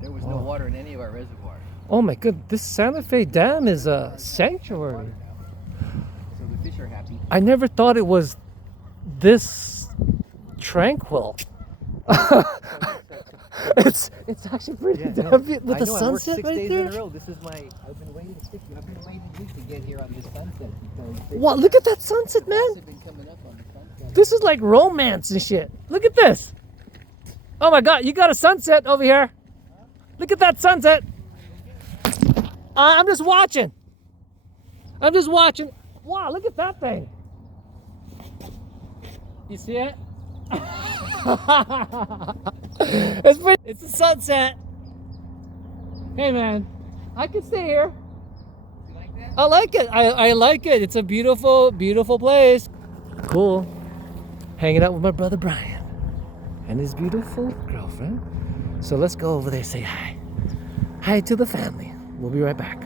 There was no water in any of our reservoirs. Oh my god, this Santa Fe Dam is a sanctuary. So the fish are happy. I never thought it was this tranquil. it's actually pretty damn beautiful with the sunset I worked 6 right days there. in a row. This is my. I've been waiting to get here on this sunset because Wow, look at that sunset, man. have been coming up on the sunset. This is like romance and shit. Look at this. Oh my god, you got a sunset over here. Look at that sunset. I'm just watching. Wow, look at that thing. You see it? It's a sunset. Hey man, I can stay here. You like that? I like it. I like it. It's a beautiful, beautiful place. Cool. Hanging out with my brother Brian and his beautiful girlfriend. So let's go over there and say hi. Hi to the family. We'll be right back.